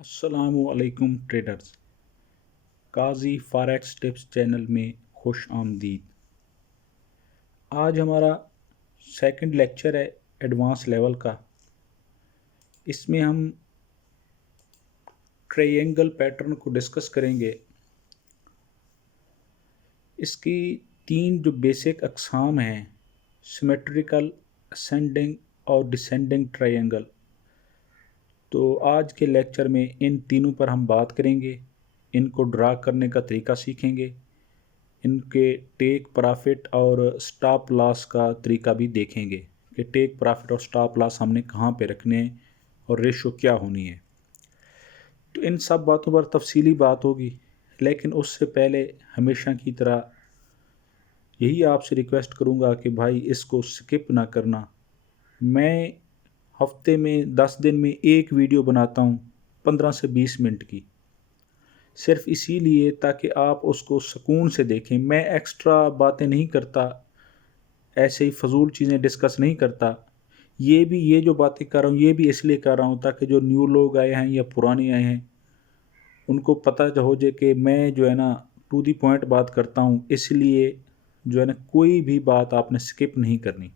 अस्सलामुअलैकुम ट्रेडर्स। काजी forex tips channel में खुश आमदीद। आज हमारा सेकंड लेक्चर है एडवांस लेवल का। इसमें हम ट्रायंगल पैटर्न को डिस्कस करेंगे। इसकी तीन जो बेसिक अक़साम हैं, सिमेट्रिकल, असेंडिंग और डिसेंडिंग ट्रायंगल। तो आज के लेक्चर में इन तीनों पर हम बात करेंगे। इनको ड्रा करने का तरीका सीखेंगे। इनके टेक प्रॉफिट और स्टॉप लॉस का तरीका भी देखेंगे कि टेक प्रॉफिट और स्टॉप लॉस हमने कहाँ पे रखने हैं और रेशो क्या होनी है। तो इन सब बातों पर तफसीली बात होगी, लेकिन उससे पहले हमेशा की तरह यही आपसे रिक्वेस्ट करूँगा कि भाई इसको स्किप ना करना। मैं हफ्ते में 10 दिन में एक वीडियो बनाता हूँ 15 से 20 मिनट की, सिर्फ इसीलिए ताकि आप उसको सुकून से देखें। मैं एक्स्ट्रा बातें नहीं करता, ऐसे ही फजूल चीज़ें डिस्कस नहीं करता। ये जो बातें कर रहा हूँ ये भी इसलिए कर रहा हूँ ताकि जो न्यू लोग आए हैं या पुराने आए हैं उनको पता हो जाए कि मैं जो है ना टू दी पॉइंट बात करता हूँ। इसलिए जो है ना कोई भी बात आपने स्किप नहीं करनी,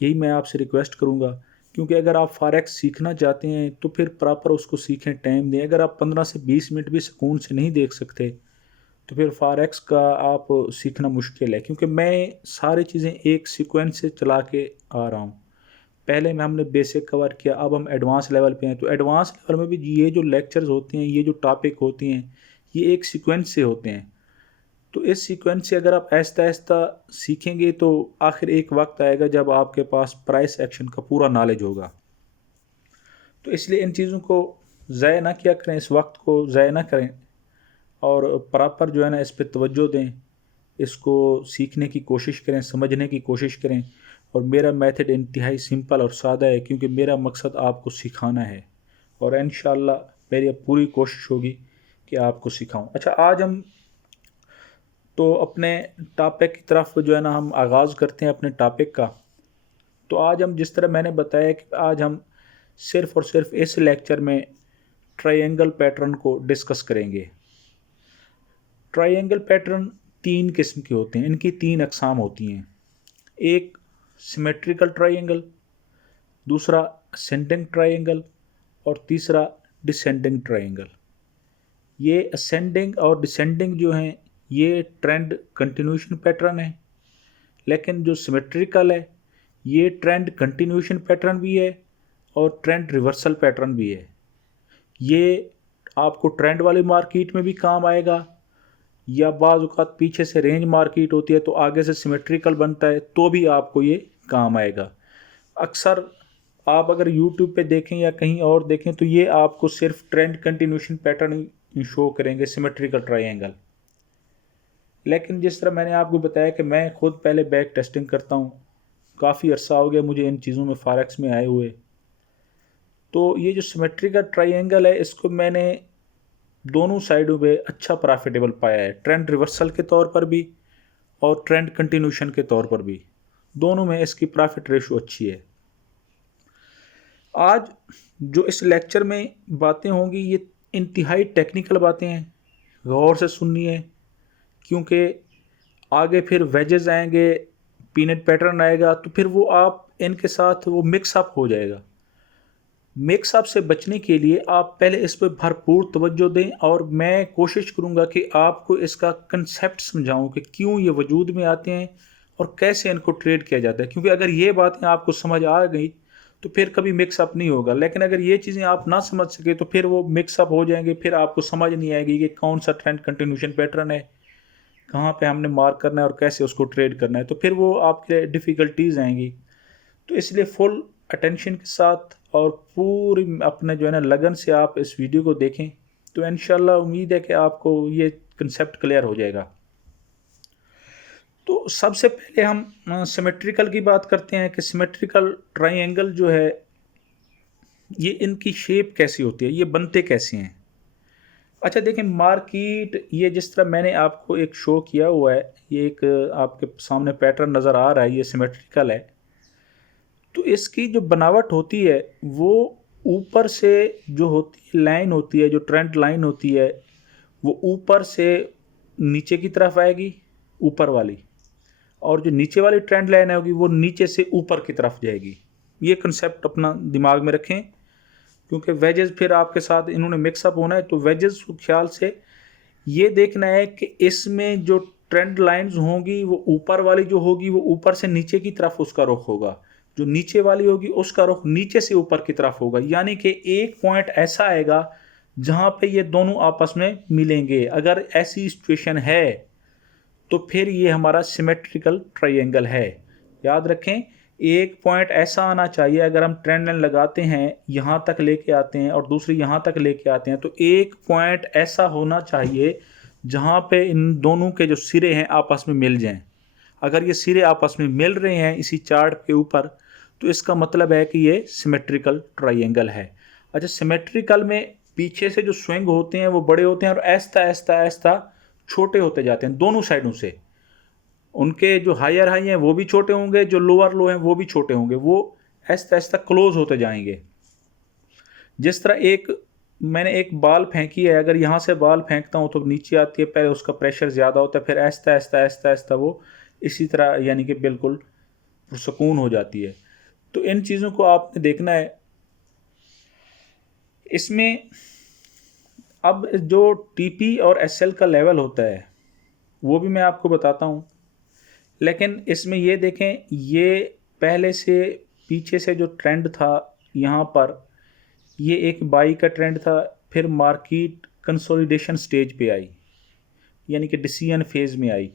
यही मैं आपसे रिक्वेस्ट करूँगा। क्योंकि अगर आप फॉरेक्स सीखना चाहते हैं तो फिर प्रॉपर उसको सीखें, टाइम दें। अगर आप 15 से 20 मिनट भी सुकून से नहीं देख सकते तो फिर फॉरेक्स का आप सीखना मुश्किल है। क्योंकि मैं सारी चीज़ें एक सीक्वेंस से चला के आ रहा हूँ। पहले में हमने बेसिक कवर किया, अब हम एडवांस लेवल पे हैं। तो एडवांस लेवल में भी ये जो लेक्चर्स होते हैं, ये जो टॉपिक होती हैं, ये एक सीक्वेंस से होते हैं। तो इस सीक्वेंस से अगर आप आहिस्ता आहिस्ता सीखेंगे तो आखिर एक वक्त आएगा जब आपके पास प्राइस एक्शन का पूरा नॉलेज होगा। तो इसलिए इन चीज़ों को ज़ाया ना किया करें, इस वक्त को ज़ाया ना करें और प्रॉपर जो है ना इस पर तवज्जो दें। इसको सीखने की कोशिश करें, समझने की कोशिश करें। और मेरा मेथड इंतहाई सिंपल और सादा है, क्योंकि मेरा मकसद आपको सिखाना है और इंशाअल्लाह मेरी पूरी कोशिश होगी कि आपको सिखाऊं। अच्छा, आज हम तो अपने टॉपिक की तरफ जो है ना हम आगाज़ करते हैं अपने टॉपिक का। तो आज हम जिस तरह मैंने बताया कि आज हम सिर्फ़ और सिर्फ इस लेक्चर में ट्रायंगल पैटर्न को डिस्कस करेंगे। ट्रायंगल पैटर्न तीन किस्म के होते हैं, इनकी तीन अक़साम होती हैं। एक सिमेट्रिकल ट्रायंगल, दूसरा असेंडिंग ट्रायंगल और तीसरा डिसेंडिंग ट्रायंगल। ये असेंडिंग और डिसेंडिंग जो हैं ये ट्रेंड कंटिन्यूशन पैटर्न है, लेकिन जो सिमेट्रिकल है ये ट्रेंड कंटिन्यूशन पैटर्न भी है और ट्रेंड रिवर्सल पैटर्न भी है। ये आपको ट्रेंड वाली मार्केट में भी काम आएगा, या बाज़ औक़ात पीछे से रेंज मार्केट होती है तो आगे से सिमेट्रिकल बनता है तो भी आपको ये काम आएगा। अक्सर आप अगर यूट्यूब पे देखें या कहीं और देखें तो ये आपको सिर्फ ट्रेंड कंटिन्यूशन पैटर्न शो करेंगे, सिमेट्रिकल ट्रायंगल। लेकिन जिस तरह मैंने आपको बताया कि मैं खुद पहले बैक टेस्टिंग करता हूँ, काफ़ी अरसा हो गया मुझे इन चीज़ों में फॉरेक्स में आए हुए। तो ये जो सिमेट्रिकल ट्रायंगल है इसको मैंने दोनों साइडों पे अच्छा प्रॉफिटेबल पाया है, ट्रेंड रिवर्सल के तौर पर भी और ट्रेंड कंटिन्यूशन के तौर पर भी। दोनों में इसकी प्रॉफिट रेशो अच्छी है। आज जो इस लेक्चर में बातें होंगी ये इंतहाई टेक्निकल बातें हैं, गौर से सुननी है। क्योंकि आगे फिर वेजेस आएंगे, पीनट पैटर्न आएगा, तो फिर वो आप इनके साथ वो मिक्सअप हो जाएगा। मिक्सअप से बचने के लिए आप पहले इस पर भरपूर तवज्जो दें और मैं कोशिश करूंगा कि आपको इसका कंसेप्ट समझाऊं कि क्यों ये वजूद में आते हैं और कैसे इनको ट्रेड किया जाता है। क्योंकि अगर ये बातें आपको समझ आ गई तो फिर कभी मिक्सअप नहीं होगा। लेकिन अगर ये चीज़ें आप ना समझ सके तो फिर वो मिक्सअप हो जाएंगे, फिर आपको समझ नहीं आएगी कि कौन सा ट्रेंड कंटिन्यूशन पैटर्न है, कहाँ पे हमने मार्क करना है और कैसे उसको ट्रेड करना है। तो फिर वो आपके डिफ़िकल्टीज़ आएंगी। तो इसलिए फुल अटेंशन के साथ और पूरी अपने जो है ना लगन से आप इस वीडियो को देखें तो इंशाल्लाह उम्मीद है कि आपको ये कंसेप्ट क्लियर हो जाएगा। तो सबसे पहले हम सिमेट्रिकल की बात करते हैं कि सिमेट्रिकल ट्रायंगल जो है ये इनकी शेप कैसी होती है, ये बनते कैसे हैं। अच्छा देखें, मार्केट ये जिस तरह मैंने आपको एक शो किया हुआ है, ये एक आपके सामने पैटर्न नज़र आ रहा है, ये सिमेट्रिकल है। तो इसकी जो बनावट होती है वो ऊपर से जो होती है लाइन होती है, जो ट्रेंड लाइन होती है, वो ऊपर से नीचे की तरफ आएगी, ऊपर वाली, और जो नीचे वाली ट्रेंड लाइन होगी वो नीचे से ऊपर की तरफ जाएगी। ये कंसेप्ट अपना दिमाग में रखें, क्योंकि वेजेस फिर आपके साथ इन्होंने मिक्सअप होना है। तो वेजेस को ख्याल से ये देखना है कि इसमें जो ट्रेंड लाइंस होंगी वो ऊपर वाली जो होगी वो ऊपर से नीचे की तरफ उसका रुख होगा, जो नीचे वाली होगी उसका रुख नीचे से ऊपर की तरफ होगा। यानी कि एक पॉइंट ऐसा आएगा जहाँ पे ये दोनों आपस में मिलेंगे। अगर ऐसी सिचुएशन है तो फिर ये हमारा सिमेट्रिकल ट्रायंगल है। याद रखें, एक पॉइंट ऐसा आना चाहिए, अगर हम ट्रेंड लाइन लगाते हैं यहाँ तक लेके आते हैं और दूसरी यहाँ तक लेके आते हैं, तो एक पॉइंट ऐसा होना चाहिए जहाँ पे इन दोनों के जो सिरे हैं आपस में मिल जाएं। अगर ये सिरे आपस में मिल रहे हैं इसी चार्ट के ऊपर, तो इसका मतलब है कि ये सिमेट्रिकल ट्रायंगल है। अच्छा, सिमेट्रिकल में पीछे से जो स्विंग होते हैं वो बड़े होते हैं और ऐसा ऐसा ऐसा छोटे होते जाते हैं दोनों साइडों से। उनके जो हायर हाई हैं वो भी छोटे होंगे, जो लोअर लो हैं वो भी छोटे होंगे, वो ऐसा ऐसा क्लोज होते जाएंगे। जिस तरह मैंने एक बॉल फेंकी है, अगर यहाँ से बॉल फेंकता हूँ तो नीचे आती है, पहले उसका प्रेशर ज़्यादा होता है, फिर ऐसा ऐसा ऐसा ऐसा वो इसी तरह यानी कि बिल्कुल सुकून हो जाती है। तो इन चीज़ों को आपने देखना है। इसमें अब जो टीपी और एसएल का लेवल होता है वो भी मैं आपको बताता हूँ, लेकिन इसमें ये देखें, ये पहले से पीछे से जो ट्रेंड था यहाँ पर, ये एक बाई का ट्रेंड था, फिर मार्केट कंसोलिडेशन स्टेज पे आई, यानी कि डिसीजन फेज में आई,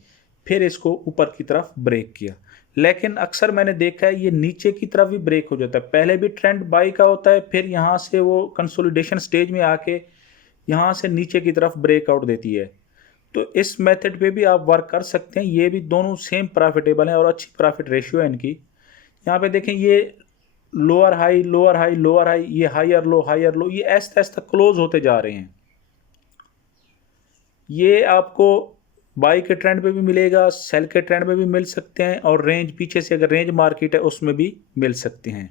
फिर इसको ऊपर की तरफ ब्रेक किया। लेकिन अक्सर मैंने देखा है ये नीचे की तरफ भी ब्रेक हो जाता है। पहले भी ट्रेंड बाई का होता है, फिर यहाँ से वो कंसोलिडेशन स्टेज में आके यहाँ से नीचे की तरफ ब्रेकआउट देती है। तो इस मेथड पे भी आप वर्क कर सकते हैं। ये भी दोनों सेम प्रॉफिटेबल हैं और अच्छी प्रॉफिट रेशियो है इनकी। यहाँ पे देखें, ये lower high lower high lower high, ये हायर लो, ये ऐसा ऐसा क्लोज होते जा रहे हैं। ये आपको बाई के ट्रेंड पे भी मिलेगा, सेल के ट्रेंड पे भी मिल सकते हैं, और रेंज पीछे से अगर रेंज मार्केट है उसमें भी मिल सकते हैं।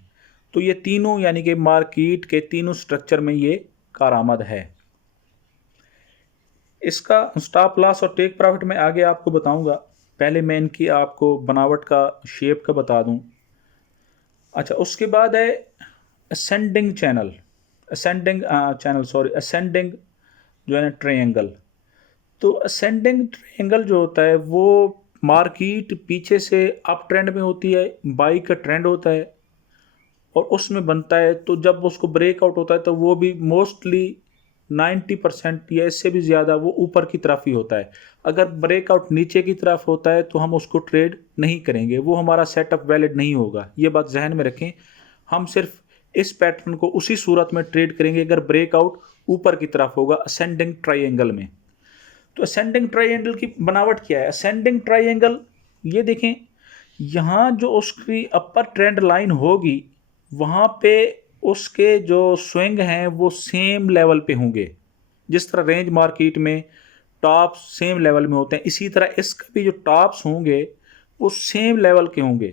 तो ये तीनों यानी कि मार्केट के तीनों स्ट्रक्चर में ये कारआमद है। इसका स्टॉप लॉस और टेक प्रॉफिट में आगे आपको बताऊंगा। पहले मैं इनकी आपको बनावट का, शेप का बता दूं। अच्छा, उसके बाद है असेंडिंग जो है ना ट्रायंगल। तो असेंडिंग ट्रायंगल जो होता है वो मार्केट पीछे से अप ट्रेंड में होती है, बाई का ट्रेंड होता है और उसमें बनता है। तो जब उसको ब्रेकआउट होता है तो वो भी मोस्टली 90% या इससे भी ज़्यादा वो ऊपर की तरफ ही होता है। अगर ब्रेकआउट नीचे की तरफ होता है तो हम उसको ट्रेड नहीं करेंगे, वो हमारा सेटअप वैलिड नहीं होगा। ये बात जहन में रखें। हम सिर्फ इस पैटर्न को उसी सूरत में ट्रेड करेंगे अगर ब्रेकआउट ऊपर की तरफ होगा असेंडिंग ट्रायंगल में। तो असेंडिंग ट्रायंगल की बनावट क्या है? असेंडिंग ट्रायंगल, ये देखें, यहाँ जो उसकी अपर ट्रेंड लाइन होगी वहाँ पे उसके जो स्विंग हैं वो सेम लेवल पे होंगे। जिस तरह रेंज मार्केट में टॉप्स सेम लेवल में होते हैं, इसी तरह इसका भी जो टॉप्स होंगे वो सेम लेवल के होंगे,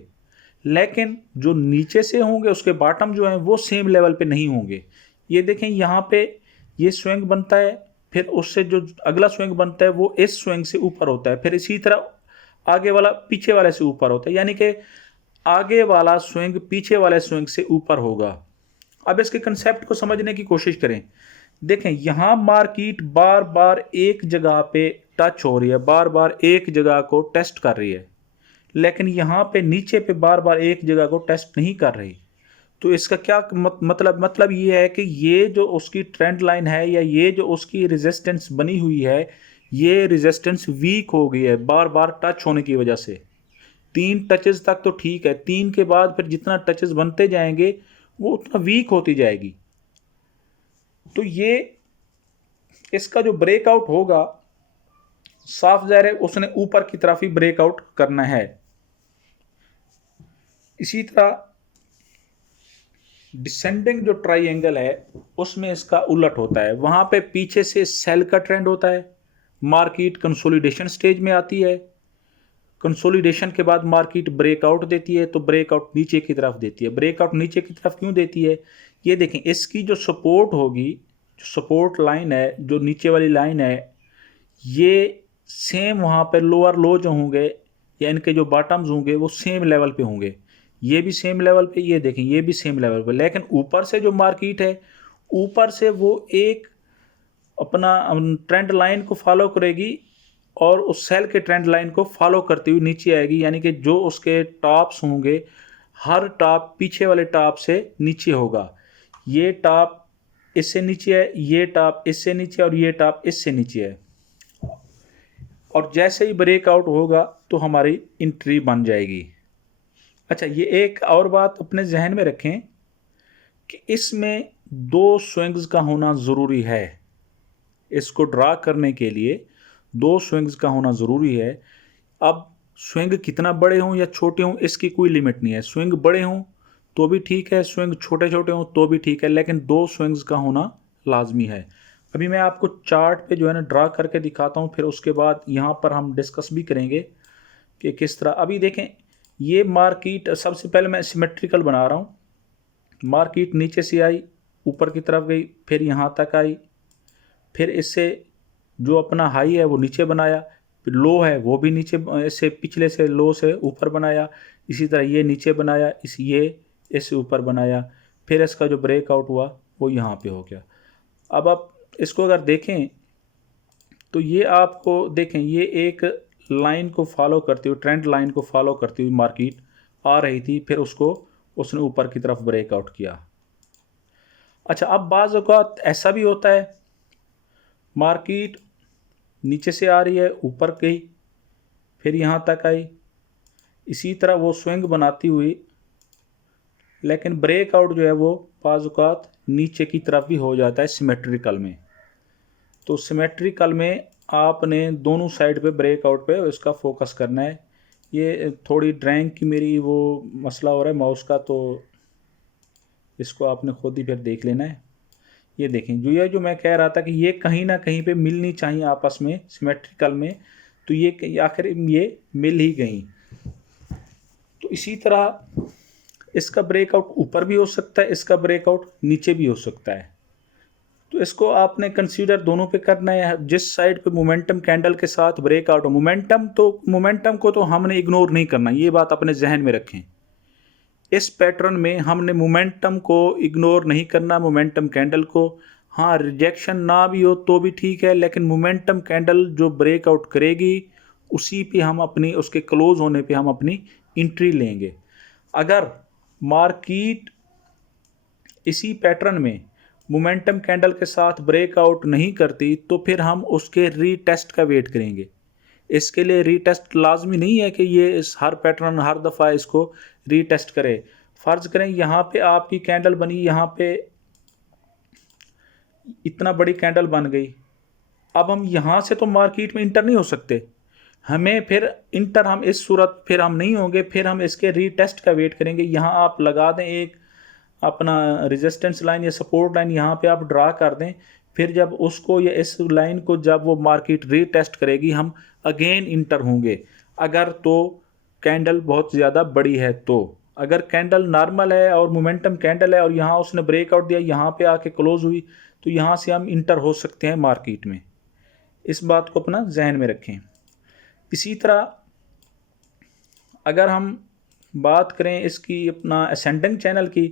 लेकिन जो नीचे से होंगे उसके बॉटम जो हैं वो सेम लेवल पे नहीं होंगे। ये देखें, यहाँ पे ये स्विंग बनता है, फिर उससे जो अगला स्विंग बनता है वो इस स्विंग से ऊपर होता है, फिर इसी तरह आगे वाला पीछे वाले से ऊपर होता है, यानी कि आगे वाला स्विंग पीछे वाले स्विंग से ऊपर होगा। अब इसके कंसेप्ट को समझने की कोशिश करें। देखें, यहाँ मार्केट बार बार एक जगह पे टच हो रही है, बार बार एक जगह को टेस्ट कर रही है, लेकिन यहाँ पे नीचे पे बार बार एक जगह को टेस्ट नहीं कर रही। तो इसका क्या मतलब ये है कि ये जो उसकी ट्रेंड लाइन है या ये जो उसकी रेजिस्टेंस बनी हुई है, ये रेजिस्टेंस वीक हो गई है बार बार टच होने की वजह से। 3 टचेस तक तो ठीक है, 3 के बाद फिर जितना टचेस बनते जाएंगे वो उतना वीक होती जाएगी। तो ये इसका जो ब्रेकआउट होगा, साफ ज़ाहिर है उसने ऊपर की तरफ ही ब्रेकआउट करना है। इसी तरह डिसेंडिंग जो ट्रायंगल है उसमें इसका उलट होता है। वहां पे पीछे से सेल का ट्रेंड होता है, मार्केट कंसोलिडेशन स्टेज में आती है, कंसोलिडेशन के बाद मार्केट ब्रेकआउट देती है, तो ब्रेकआउट नीचे की तरफ देती है। ब्रेकआउट नीचे की तरफ क्यों देती है? ये देखें इसकी जो सपोर्ट होगी, जो सपोर्ट लाइन है, जो नीचे वाली लाइन है, ये सेम वहाँ पर लोअर लो जो होंगे या इनके जो बॉटम्स होंगे वो सेम लेवल पे होंगे। ये भी सेम लेवल पे, ये देखें ये भी सेम लेवल पे, लेकिन ऊपर से जो मार्केट है, ऊपर से वो एक अपना ट्रेंड लाइन को फॉलो करेगी और उस सेल के ट्रेंड लाइन को फॉलो करती हुई नीचे आएगी। यानी कि जो उसके टॉप्स होंगे, हर टॉप पीछे वाले टॉप से नीचे होगा। ये टॉप इससे नीचे है, ये टॉप इससे नीचे और ये टॉप इससे नीचे है। और जैसे ही ब्रेकआउट होगा तो हमारी एंट्री बन जाएगी। अच्छा, ये एक और बात अपने जहन में रखें कि इसमें 2 स्विंग्स का होना ज़रूरी है। इसको ड्रा करने के लिए 2 स्विंग्स का होना ज़रूरी है। अब स्विंग कितना बड़े हों या छोटे हों इसकी कोई लिमिट नहीं है। स्विंग बड़े हों तो भी ठीक है, स्विंग छोटे छोटे हों तो भी ठीक है, लेकिन 2 स्विंग्स का होना लाजमी है। अभी मैं आपको चार्ट पे जो है ना ड्रा करके दिखाता हूँ, फिर उसके बाद यहाँ पर हम डिस्कस भी करेंगे कि किस तरह। अभी देखें ये मार्केट, सबसे पहले मैं सिमेट्रिकल बना रहा हूँ। मार्केट नीचे से आई, ऊपर की तरफ गई, फिर यहाँ तक आई, फिर इससे जो अपना हाई है वो नीचे बनाया, फिर लो है वो भी नीचे, इससे पिछले से लो से ऊपर बनाया, इसी तरह ये नीचे बनाया, ये इससे ऊपर बनाया, फिर इसका जो ब्रेकआउट हुआ वो यहाँ पे हो गया। अब आप इसको अगर देखें तो ये आपको देखें, ये एक लाइन को फॉलो करती हुई, ट्रेंड लाइन को फॉलो करती हुई मार्केट आ रही थी, फिर उसको उसने ऊपर की तरफ ब्रेकआउट किया। अच्छा, अब बाज़ औक़ात ऐसा भी होता है मार्केट नीचे से आ रही है, ऊपर गई, फिर यहाँ तक आई, इसी तरह वो स्विंग बनाती हुई, लेकिन ब्रेकआउट जो है वो बाज़ औक़ात नीचे की तरफ भी हो जाता है सिमेट्रिकल में। तो सिमेट्रिकल में आपने दोनों साइड पे ब्रेकआउट पे इसका फोकस करना है। ये थोड़ी ड्राइंग की मेरी वो मसला हो रहा है माउस का, तो इसको आपने खुद ही फिर देख लेना है। ये देखें, जो मैं कह रहा था कि ये कहीं ना कहीं पे मिलनी चाहिए आपस में सिमेट्रिकल में, तो ये आखिर ये मिल ही गई। तो इसी तरह इसका ब्रेकआउट ऊपर भी हो सकता है, इसका ब्रेकआउट नीचे भी हो सकता है। तो इसको आपने कंसीडर दोनों पे करना है। जिस साइड पे मोमेंटम कैंडल के साथ ब्रेकआउट हो, मोमेंटम को तो हमने इग्नोर नहीं करना, ये बात अपने जहन में रखें। इस पैटर्न में हमने मोमेंटम को इग्नोर नहीं करना, मोमेंटम कैंडल को। हाँ, रिजेक्शन ना भी हो तो भी ठीक है, लेकिन मोमेंटम कैंडल जो ब्रेकआउट करेगी उसी पे हम अपनी, उसके क्लोज होने पे हम अपनी एंट्री लेंगे। अगर मार्केट इसी पैटर्न में मोमेंटम कैंडल के साथ ब्रेकआउट नहीं करती तो फिर हम उसके रीटेस्ट का वेट करेंगे। इसके लिए रीटेस्ट लाजमी नहीं है कि ये इस हर पैटर्न हर दफ़ा इसको रीटेस्ट करे। फ़र्ज़ करें यहाँ पे आपकी कैंडल बनी, यहाँ पे इतना बड़ी कैंडल बन गई, अब हम यहाँ से तो मार्केट में इंटर नहीं हो सकते, हमें फिर इंटर हम इस सूरत फिर हम नहीं होंगे, फिर हम इसके रीटेस्ट का वेट करेंगे। यहाँ आप लगा दें एक अपना रेजिस्टेंस लाइन या सपोर्ट लाइन, यहाँ पे आप ड्रा कर दें, फिर जब उसको या इस लाइन को जब वो मार्केट रीटेस्ट करेगी हम अगेन इंटर होंगे। अगर तो कैंडल बहुत ज़्यादा बड़ी है, तो अगर कैंडल नॉर्मल है और मोमेंटम कैंडल है और यहाँ उसने ब्रेकआउट दिया, यहाँ पे आके क्लोज हुई, तो यहाँ से हम इंटर हो सकते हैं मार्केट में। इस बात को अपना जहन में रखें। इसी तरह अगर हम बात करें इसकी अपना असेंडिंग चैनल की,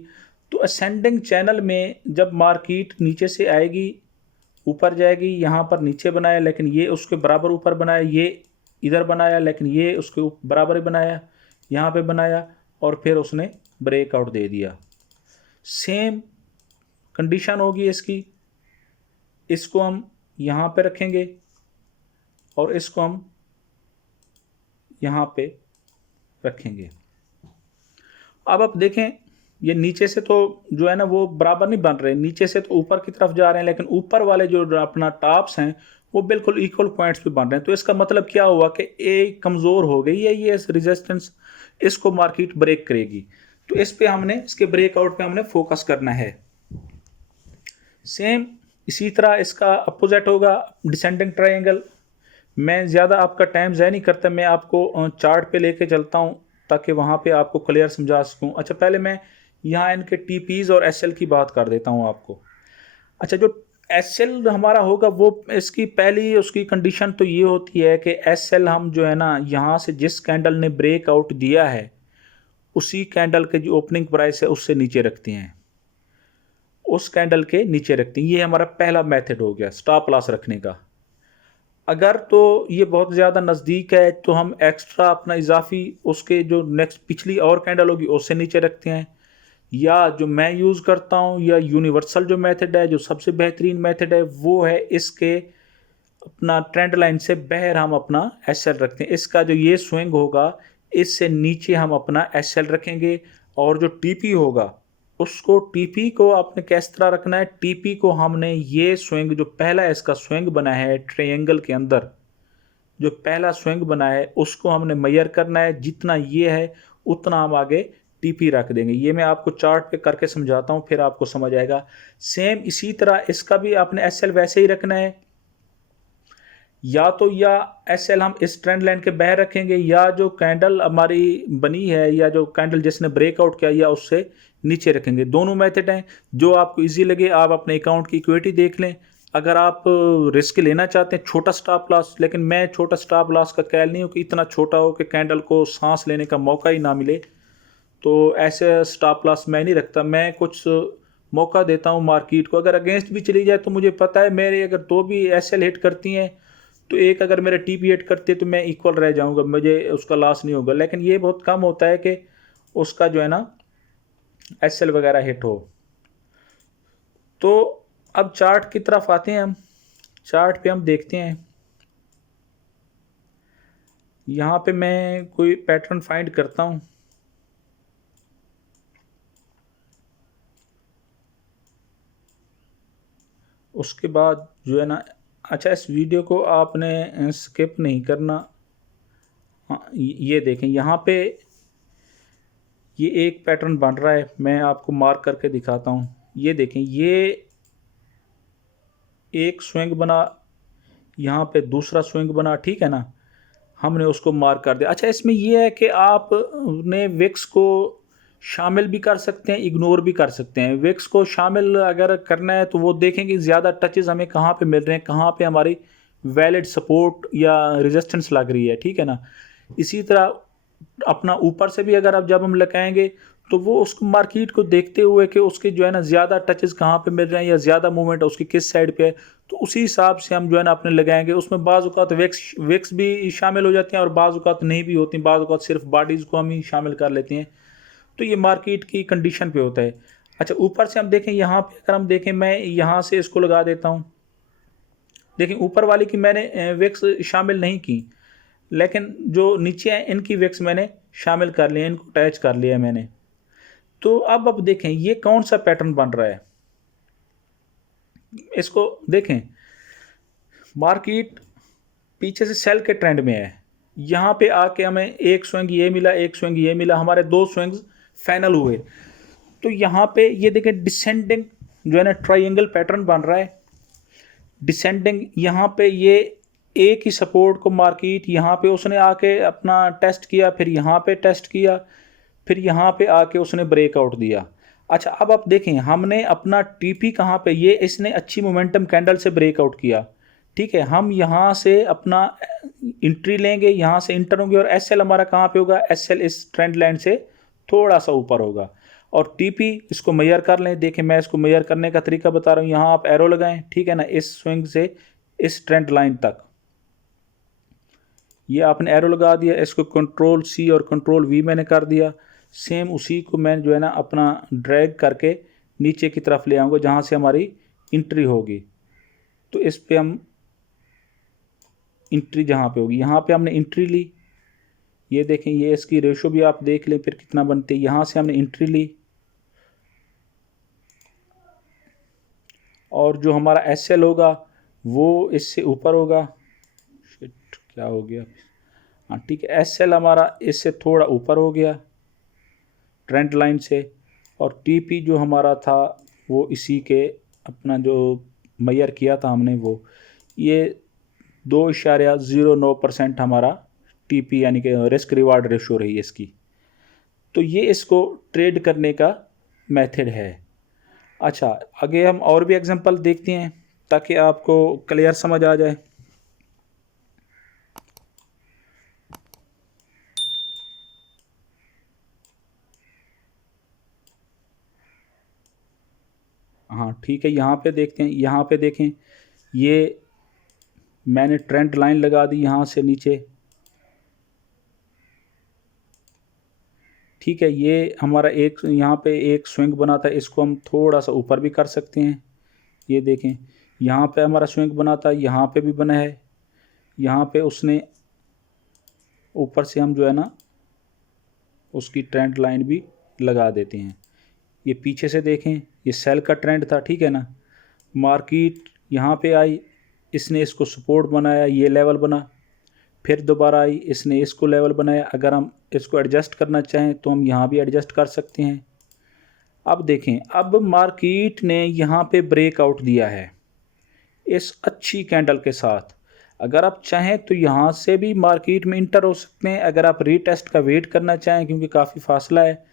तो असेंडिंग चैनल में जब मार्केट नीचे से आएगी, ऊपर जाएगी, यहाँ पर नीचे बनाया लेकिन ये उसके बराबर ऊपर बनाया, ये इधर बनाया लेकिन ये उसके बराबर ही बनाया, यहाँ पे बनाया और फिर उसने ब्रेकआउट दे दिया। सेम कंडीशन होगी इसकी। इसको हम यहाँ पे रखेंगे और इसको हम यहाँ पे रखेंगे। अब आप देखें, ये नीचे से तो जो है ना वो बराबर नहीं बन रहे, नीचे से तो ऊपर की तरफ जा रहे हैं, लेकिन ऊपर वाले जो अपना टॉप्स हैं वो बिल्कुल इक्वल पॉइंट्स पे बन रहे हैं। तो इसका मतलब क्या हुआ कि ए कमज़ोर हो गई है, ये रेजिस्टेंस, इसको मार्केट ब्रेक करेगी। तो इस पे हमने, इसके ब्रेकआउट पे हमने फोकस करना है। सेम इसी तरह इसका अपोजिट होगा डिसेंडिंग ट्रायंगल। मैं ज़्यादा आपका टाइम ज़ाया नहीं करता, मैं आपको चार्ट पे लेके चलता हूँ ताकि वहाँ पे आपको क्लियर समझा सकूँ। अच्छा, पहले मैं यहाँ इनके टीपीज और एसएल की बात कर देता हूँ आपको। अच्छा, जो एसएल हमारा होगा वो इसकी पहली उसकी कंडीशन तो ये होती है कि एसएल हम जो है ना यहाँ से जिस कैंडल ने ब्रेकआउट दिया है उसी कैंडल के जो ओपनिंग प्राइस है उससे नीचे रखते हैं, उस कैंडल के नीचे रखते हैं। ये हमारा पहला मेथड हो गया स्टॉप लॉस रखने का। अगर तो ये बहुत ज़्यादा नज़दीक है तो हम एक्स्ट्रा अपना इजाफी उसके जो नेक्स्ट पिछली और कैंडल होगी उससे नीचे रखते हैं, या जो मैं यूज़ करता हूँ या यूनिवर्सल जो मेथड है, जो सबसे बेहतरीन मेथड है, वो है इसके अपना ट्रेंड लाइन से बाहर हम अपना एसएल रखते हैं। इसका जो ये स्विंग होगा इससे नीचे हम अपना एसएल रखेंगे, और जो टीपी होगा उसको टीपी को आपने किस तरह रखना है, टीपी को हमने ये स्विंग जो पहला इसका स्विंग बना है ट्रायंगल के अंदर, जो पहला स्विंग बना है उसको हमने मेजर करना है, जितना ये है उतना हम आगे टीपी रख देंगे। ये मैं आपको चार्ट पे करके समझाता हूँ फिर आपको समझ आएगा। सेम इसी तरह इसका भी आपने एसएल वैसे ही रखना है, या तो या एसएल हम इस ट्रेंड लाइन के बाहर रखेंगे, या जो कैंडल हमारी बनी है या जो कैंडल जिसने ब्रेकआउट किया या उससे नीचे रखेंगे। दोनों मेथड हैं, जो आपको इजी लगे। आप अपने अकाउंट की इक्विटी देख लें। अगर आप रिस्क लेना चाहते हैं छोटा स्टॉप लॉस, लेकिन मैं छोटा स्टॉप लॉस का ख्याल नहीं हो कि इतना छोटा हो कि कैंडल को सांस लेने का मौका ही ना मिले, तो ऐसे स्टॉप लॉस मैं नहीं रखता। मैं कुछ मौका देता हूँ मार्केट को, अगर अगेंस्ट भी चली जाए तो मुझे पता है मेरे अगर दो भी एसएल हिट करती हैं तो एक अगर मेरे टीपी हिट करती है तो मैं इक्वल रह जाऊंगा, मुझे उसका लॉस नहीं होगा। लेकिन ये बहुत कम होता है कि उसका जो है ना एसएल वगैरह हिट हो। तो अब चार्ट की तरफ आते हैं हम। चार्ट पे हम देखते हैं, यहाँ पे मैं कोई पैटर्न फाइंड करता हूँ। उसके बाद जो है ना, अच्छा इस वीडियो को आपने स्किप नहीं करना। हाँ, ये देखें यहाँ पे ये एक पैटर्न बन रहा है, मैं आपको मार्क करके दिखाता हूँ। ये देखें, ये एक स्विंग बना, यहाँ पे दूसरा स्विंग बना, ठीक है ना, हमने उसको मार्क कर दिया। अच्छा, इसमें ये है कि आप ने विक्स को शामिल भी कर सकते हैं, इग्नोर भी कर सकते हैं। विक्स को शामिल अगर करना है तो वो देखेंगे ज़्यादा टचेस हमें कहाँ पे मिल रहे हैं, कहाँ पे हमारी वैलिड सपोर्ट या रेजिस्टेंस लग रही है, ठीक है ना। इसी तरह अपना ऊपर से भी अगर आप जब हम लगाएंगे तो वो उसको मार्केट को देखते हुए कि उसके जो है ना ज़्यादा टचेस कहाँ पे मिल रहे हैं या ज़्यादा मूवमेंट उसकी किस साइड पे है, तो उसी हिसाब से हम जो है ना अपने लगाएंगे। उसमें बाज़ औक़ात विक्स भी शामिल हो जाती हैं और बाज़ औक़ात नहीं भी होती, बाज़ औक़ात सिर्फ बॉडीज़ को हम ही शामिल कर लेते हैं। तो ये मार्केट की कंडीशन पे होता है। अच्छा, ऊपर से हम देखें, यहाँ पे अगर हम देखें, मैं यहाँ से इसको लगा देता हूँ। देखें, ऊपर वाली की मैंने विक्स शामिल नहीं की, लेकिन जो नीचे हैं इनकी विक्स मैंने शामिल कर लिया, इनको अटैच कर लिया है मैंने। तो अब देखें ये कौन सा पैटर्न बन रहा है, इसको देखें। मार्केट पीछे से सेल के ट्रेंड में है, यहाँ पे आके हमें एक स्विंग ये मिला, एक स्विंग ये मिला, हमारे दो स्विंग्स फाइनल हुए। तो यहाँ पे ये देखें डिसेंडिंग जो है ना ट्रायंगल पैटर्न बन रहा है। डिसेंडिंग यहाँ पे ये एक ही सपोर्ट को मार्केट यहाँ पे उसने आके अपना टेस्ट किया, फिर यहाँ पे टेस्ट किया, फिर यहाँ पे आके उसने ब्रेकआउट दिया। अच्छा, अब आप देखें हमने अपना टीपी कहाँ पे, ये इसने अच्छी मोमेंटम कैंडल से ब्रेकआउट किया, ठीक है। हम यहाँ से अपना एंट्री लेंगे, यहाँ से इंटर होंगे, और एसएल हमारा कहाँ पे होगा, एसएल इस ट्रेंड लाइन से थोड़ा सा ऊपर होगा। और टीपी इसको मेजर कर लें। देखें, मैं इसको मेजर करने का तरीका बता रहा हूँ। यहाँ आप एरो लगाएं, ठीक है ना, इस स्विंग से इस ट्रेंड लाइन तक ये आपने एरो लगा दिया। इसको कंट्रोल सी और कंट्रोल वी मैंने कर दिया। सेम उसी को मैं जो है ना अपना ड्रैग करके नीचे की तरफ ले आऊँगा जहाँ से हमारी एंट्री होगी। तो इस पे हम एंट्री जहाँ पे होगी, यहाँ पे हमने एंट्री ली। ये देखें, ये इसकी रेशो भी आप देख लें फिर कितना बनती है। यहाँ से हमने एंट्री ली, और जो हमारा एसएल होगा वो इससे ऊपर होगा। शिट, क्या हो गया। हाँ ठीक है, एसएल हमारा इससे थोड़ा ऊपर हो गया ट्रेंड लाइन से, और टीपी जो हमारा था वो इसी के अपना जो मेजर किया था हमने वो ये 2.09% हमारा टीपी यानी कि रिस्क रिवार्ड रेशो रही है इसकी। तो ये इसको ट्रेड करने का मेथड है। अच्छा, आगे हम और भी एग्जांपल देखते हैं ताकि आपको क्लियर समझ आ जाए। हाँ ठीक है, यहाँ पे देखते हैं, यहाँ पे देखें, ये मैंने ट्रेंड लाइन लगा दी यहाँ से नीचे। ठीक है, ये हमारा एक यहाँ पे एक स्विंग बना था, इसको हम थोड़ा सा ऊपर भी कर सकते हैं। ये देखें, यहाँ पे हमारा स्विंग बना था, यहाँ पे भी बना है, यहाँ पे उसने ऊपर से हम जो है ना उसकी ट्रेंड लाइन भी लगा देते हैं। ये पीछे से देखें, ये सेल का ट्रेंड था, ठीक है ना। मार्केट यहाँ पे आई, इसने इसको सपोर्ट बनाया, ये लेवल बना, फिर दोबारा आई, इसने इसको लेवल बनाया। अगर हम इसको एडजस्ट करना चाहें तो हम यहाँ भी एडजस्ट कर सकते हैं। अब देखें, अब मार्केट ने यहाँ पे ब्रेकआउट दिया है इस अच्छी कैंडल के साथ। अगर आप चाहें तो यहाँ से भी मार्केट में इंटर हो सकते हैं। अगर आप रीटेस्ट का वेट करना चाहें, क्योंकि काफ़ी फासला है,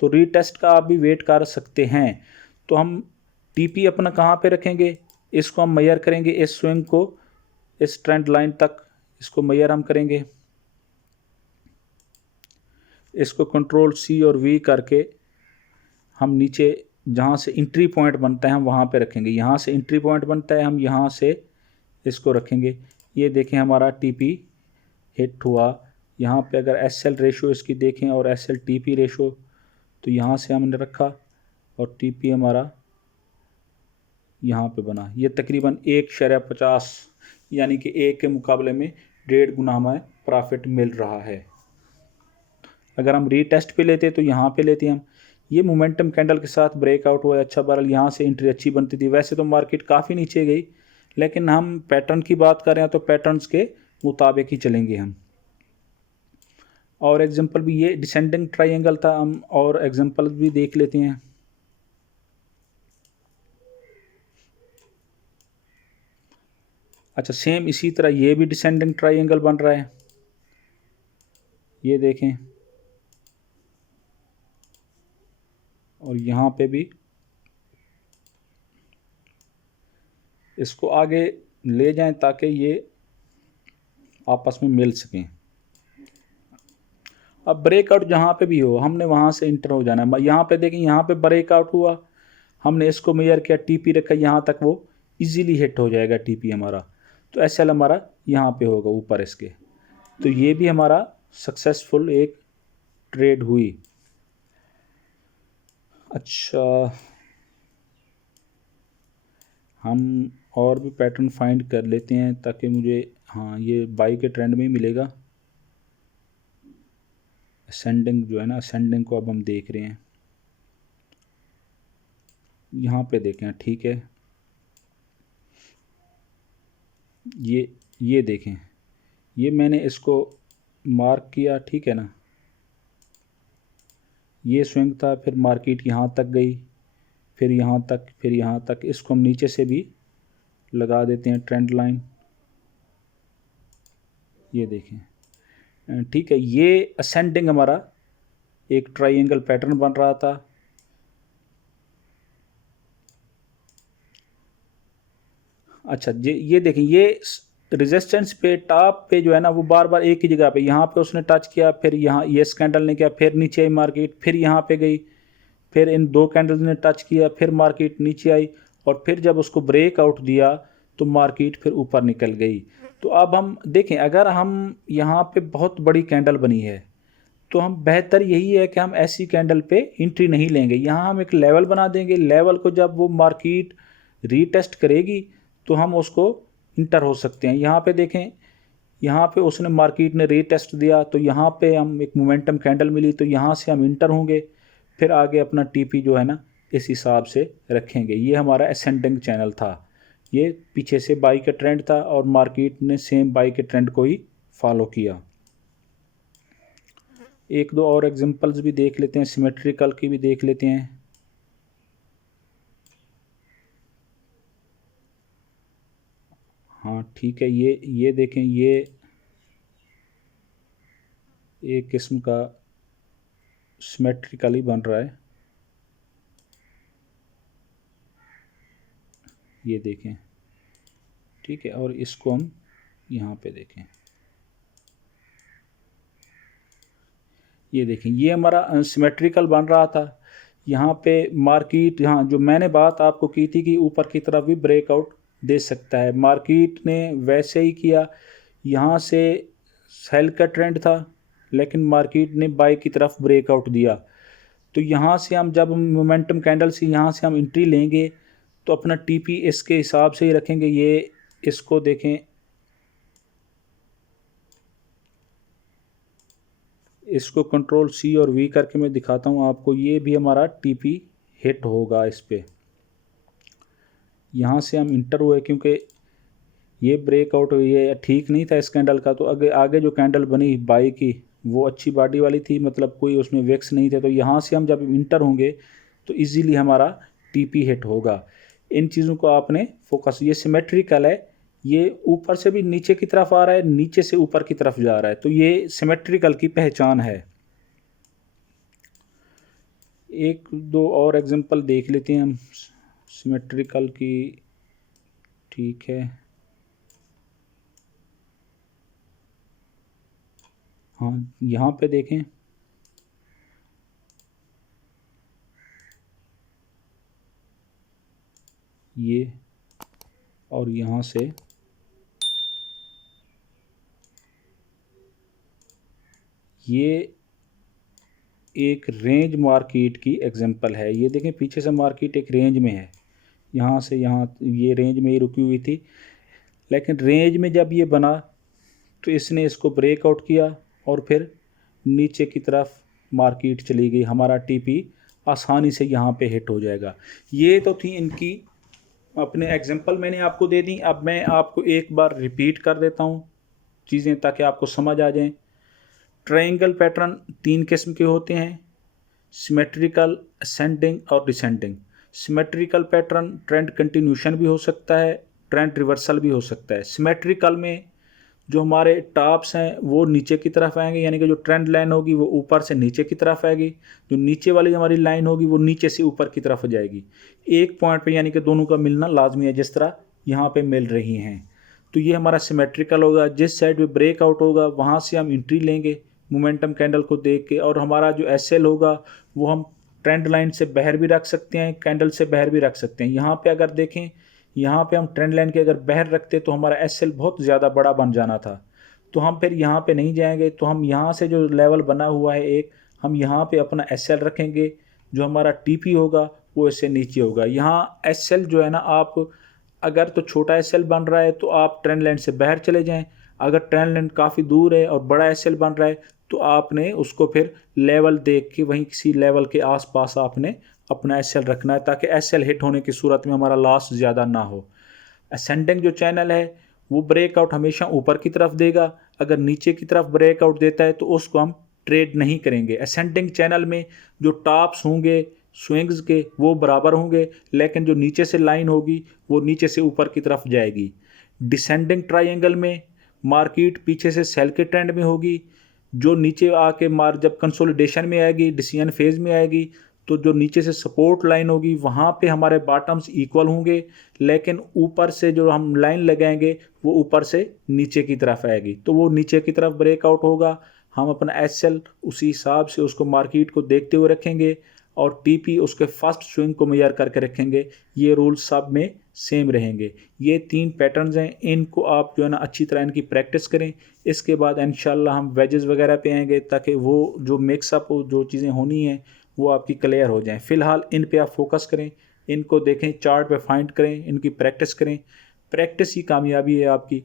तो रीटेस्ट का आप भी वेट कर सकते हैं। तो हम टीपी अपना कहाँ पे रखेंगे, इसको हम मेजर करेंगे, इस स्विंग को इस ट्रेंड लाइन तक इसको मेजर हम करेंगे। इसको कंट्रोल सी और वी करके हम नीचे जहाँ से एंट्री पॉइंट बनता है हम वहाँ पे रखेंगे। यहाँ से एंट्री पॉइंट बनता है, हम यहाँ से इसको रखेंगे। ये देखें, हमारा टीपी हिट हुआ। यहाँ पे अगर एस एल रेशो इसकी देखें और S L T P ratio, तो यहाँ से हमने रखा और टीपी हमारा यहाँ पे बना। ये तकरीबन 1.50, यानी कि एक के मुकाबले में 1.5 गुना हमें प्रॉफिट मिल रहा है। अगर हम रीटेस्ट पे लेते तो यहाँ पे लेते हम। ये मोमेंटम कैंडल के साथ ब्रेकआउट हुआ है, अच्छा बरल यहाँ से एंट्री अच्छी बनती थी। वैसे तो मार्केट काफ़ी नीचे गई, लेकिन हम पैटर्न की बात कर रहे हैं तो पैटर्न्स के मुताबिक ही चलेंगे हम। और एग्जांपल भी, ये डिसेंडिंग ट्रायंगल था, हम और एग्जांपल भी देख लेते हैं। अच्छा, सेम इसी तरह ये भी डिसेंडिंग ट्रायंगल बन रहा है, ये देखें। और यहाँ पे भी इसको आगे ले जाएं ताकि ये आपस में मिल सकें। अब ब्रेकआउट जहाँ पे भी हो, हमने वहाँ से इंटर हो जाना है। यहाँ पे देखें, यहाँ पे ब्रेकआउट हुआ, हमने इसको मेजर किया, टीपी रखा, यहाँ तक वो इजीली हिट हो जाएगा टीपी हमारा। तो एसएल हमारा यहाँ पे होगा ऊपर इसके। तो ये भी हमारा सक्सेसफुल एक ट्रेड हुई। अच्छा, हम और भी पैटर्न फाइंड कर लेते हैं ताकि मुझे, हाँ, ये बाई के ट्रेंड में ही मिलेगा। असेंडिंग जो है ना, असेंडिंग को अब हम देख रहे हैं, यहाँ पे देखें, ठीक है। ये देखें, ये मैंने इसको मार्क किया, ठीक है ना। ये स्विंग था, फिर मार्केट यहाँ तक गई, फिर यहाँ तक, फिर यहाँ तक। इसको हम नीचे से भी लगा देते हैं ट्रेंड लाइन, ये देखें, ठीक है। ये असेंडिंग हमारा एक ट्रायंगल पैटर्न बन रहा था। अच्छा, ये देखें, ये रेजिस्टेंस पे टॉप पे जो है ना वो बार बार एक ही जगह पे, यहाँ पे उसने टच किया, फिर यहाँ ये कैंडल ने किया, फिर नीचे आई मार्केट, फिर यहाँ पे गई, फिर इन दो कैंडल ने टच किया, फिर मार्केट नीचे आई, और फिर जब उसको ब्रेकआउट दिया तो मार्केट फिर ऊपर निकल गई। तो अब हम देखें, अगर हम यहाँ पे बहुत बड़ी कैंडल बनी है तो हम बेहतर यही है कि हम ऐसी कैंडल पे एंट्री नहीं लेंगे। यहाँ हम एक लेवल बना देंगे, लेवल को जब वो मार्केट रीटेस्ट करेगी तो हम उसको इंटर हो सकते हैं। यहाँ पे देखें, यहाँ पे उसने मार्केट ने रीटेस्ट दिया तो यहाँ पे हम एक मोमेंटम कैंडल मिली, तो यहाँ से हम इंटर होंगे, फिर आगे अपना टीपी जो है ना इस हिसाब से रखेंगे। ये हमारा असेंडिंग चैनल था, ये पीछे से बाई का ट्रेंड था और मार्केट ने सेम बाई के ट्रेंड को ही फॉलो किया। एक दो और एग्जांपल्स भी देख लेते हैं, सिमेट्रिकल की भी देख लेते हैं। हाँ ठीक है, ये देखें, ये एक किस्म का सिमेट्रिकल ही बन रहा है। ये देखें, ठीक है। और इसको हम यहाँ पे देखें, ये देखें, ये हमारा सिमेट्रिकल बन रहा था। यहाँ पे मार्केट, यहाँ जो मैंने बात आपको की थी कि ऊपर की तरफ भी ब्रेकआउट दे सकता है, मार्केट ने वैसे ही किया। यहाँ से सेल का ट्रेंड था, लेकिन मार्केट ने बाई की तरफ ब्रेकआउट दिया। तो यहाँ से हम जब मोमेंटम कैंडल से यहाँ से हम एंट्री लेंगे तो अपना टीपी इसके हिसाब से ही रखेंगे। ये इसको देखें, इसको कंट्रोल सी और वी करके मैं दिखाता हूँ आपको। ये भी हमारा टीपी हिट होगा इस पर। यहाँ से हम इंटर हुए क्योंकि ये ब्रेकआउट, ये ठीक नहीं था इस कैंडल का। तो आगे आगे जो कैंडल बनी बाई की वो अच्छी बॉडी वाली थी, मतलब कोई उसमें वेक्स नहीं थे। तो यहाँ से हम जब इंटर होंगे तो इजीली हमारा टीपी हिट होगा। इन चीज़ों को आपने फोकस, ये सिमेट्रिकल है, ये ऊपर से भी नीचे की तरफ आ रहा है, नीचे से ऊपर की तरफ जा रहा है, तो ये सिमेट्रिकल की पहचान है। एक दो और एग्जांपल देख लेते हैं हम सिमेट्रिकल की, ठीक है। हाँ, यहाँ पे देखें, ये, और यहाँ से ये एक रेंज मार्केट की एग्जांपल है। ये देखें, पीछे से मार्केट एक रेंज में है, यहाँ से यहाँ ये रेंज में ही रुकी हुई थी, लेकिन रेंज में जब ये बना तो इसने इसको ब्रेकआउट किया और फिर नीचे की तरफ मार्केट चली गई। हमारा टीपी आसानी से यहाँ पे हिट हो जाएगा। ये तो थी इनकी अपने एग्जांपल मैंने आपको दे दी। अब मैं आपको एक बार रिपीट कर देता हूँ चीज़ें ताकि आपको समझ आ जाएं। ट्रायंगल पैटर्न तीन किस्म के होते हैं, सिमेट्रिकल, असेंडिंग और descending. Symmetrical pattern trend continuation भी हो सकता है, ट्रेंड रिवर्सल भी हो सकता है। सिमेट्रिकल में जो हमारे टॉप्स हैं वो नीचे की तरफ आएंगे, यानी कि जो ट्रेंड लाइन होगी वो ऊपर से नीचे की तरफ आएगी, जो नीचे वाली हमारी लाइन होगी वो नीचे से ऊपर की तरफ जाएगी एक पॉइंट पे, यानी कि दोनों का मिलना लाजमी है, जिस तरह यहाँ पे मिल रही हैं। तो ये हमारा सिमेट्रिकल होगा। जिस साइड पे ब्रेकआउट होगा वहाँ से हम एंट्री लेंगे मोमेंटम कैंडल को देख के, और हमारा जो एसएल होगा वो हम ट्रेंड लाइन से बाहर भी रख सकते हैं, कैंडल से बाहर भी रख सकते हैं। यहाँ पे अगर देखें, यहाँ पे हम ट्रेंड लाइन के अगर बाहर रखते तो हमारा एसएल बहुत ज़्यादा बड़ा बन जाना था, तो हम फिर यहाँ पे नहीं जाएंगे। तो हम यहाँ से जो लेवल बना हुआ है एक, हम यहाँ पे अपना एसएल रखेंगे, जो हमारा टीपी होगा वो इससे नीचे होगा। यहाँ एसएल जो है ना, आप अगर तो छोटा एसएल बन रहा है तो आप ट्रेंड लाइन से बाहर चले जाएं, अगर ट्रेंड लाइन काफ़ी दूर है और बड़ा एसएल बन रहा है तो आपने उसको फिर लेवल देख के वहीं किसी लेवल के आसपास आपने अपना एसएल रखना है, ताकि एसएल हिट होने की सूरत में हमारा लॉस ज़्यादा ना हो। असेंडिंग जो चैनल है वो ब्रेकआउट हमेशा ऊपर की तरफ देगा, अगर नीचे की तरफ ब्रेकआउट देता है तो उसको हम ट्रेड नहीं करेंगे। असेंडिंग चैनल में जो टॉप्स होंगे स्विंग्स के वो बराबर होंगे, लेकिन जो नीचे से लाइन होगी वो नीचे से ऊपर की तरफ जाएगी। डिसेंडिंग ट्रायंगल में मार्केट पीछे से सेल के ट्रेंड में होगी, जो नीचे आके जब कंसोलिडेशन में आएगी, डिसीजन फेज में आएगी, तो जो नीचे से सपोर्ट लाइन होगी वहाँ पे हमारे बॉटम्स इक्वल होंगे, लेकिन ऊपर से जो हम लाइन लगाएंगे वो ऊपर से नीचे की तरफ आएगी, तो वो नीचे की तरफ ब्रेकआउट होगा। हम अपना एसएल उसी हिसाब से उसको मार्केट को देखते हुए रखेंगे और टीपी उसके फर्स्ट स्विंग को मेजर करके रखेंगे। ये रूल सब में सेम रहेंगे। ये तीन पैटर्न्स हैं, इनको आप जो है ना अच्छी तरह इनकी प्रैक्टिस करें। इसके बाद इंशाल्लाह हम वेजेस वगैरह पे आएंगे, ताकि वो जो मिक्सअप जो चीज़ें होनी हैं वो आपकी क्लियर हो जाएं। फ़िलहाल इन पे आप फोकस करें, इनको देखें, चार्ट पे फाइंड करें, इनकी प्रैक्टिस करें। प्रैक्टिस ही कामयाबी है आपकी।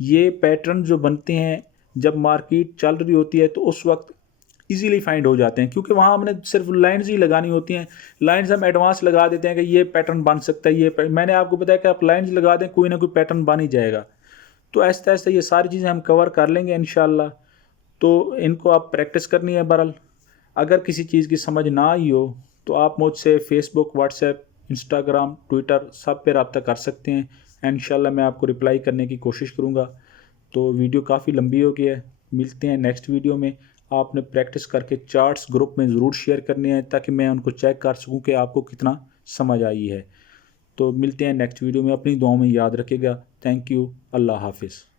ये पैटर्न जो बनते हैं जब मार्केट चल रही होती है तो उस वक्त इजीली फाइंड हो जाते हैं, क्योंकि वहाँ हमने सिर्फ लाइंस ही लगानी होती हैं। लाइंस हम एडवांस लगा देते हैं कि ये पैटर्न बन सकता है, ये मैंने आपको बताया कि आप लाइंस लगा दें, कोई ना कोई पैटर्न बन ही जाएगा। तो ऐसे ऐसे ये सारी चीज़ें हम कवर कर लेंगे इंशाल्लाह। तो इनको आप प्रैक्टिस करनी है। बहरहाल अगर किसी चीज़ की समझ ना आई हो तो आप मुझसे फेसबुक, व्हाट्सएप, इंस्टाग्राम, ट्विटर सब पे रब्ता कर सकते हैं। इंशाल्लाह मैं आपको रिप्लाई करने की कोशिश करूँगा। तो वीडियो काफ़ी लंबी हो गई है, मिलते हैं नेक्स्ट वीडियो में। आपने प्रैक्टिस करके चार्ट्स ग्रुप में ज़रूर शेयर करने हैं ताकि मैं उनको चेक कर सकूं कि आपको कितना समझ आई है। तो मिलते हैं नेक्स्ट वीडियो में, अपनी दुआओं में याद रखिएगा। थैंक यू, अल्लाह हाफिज़।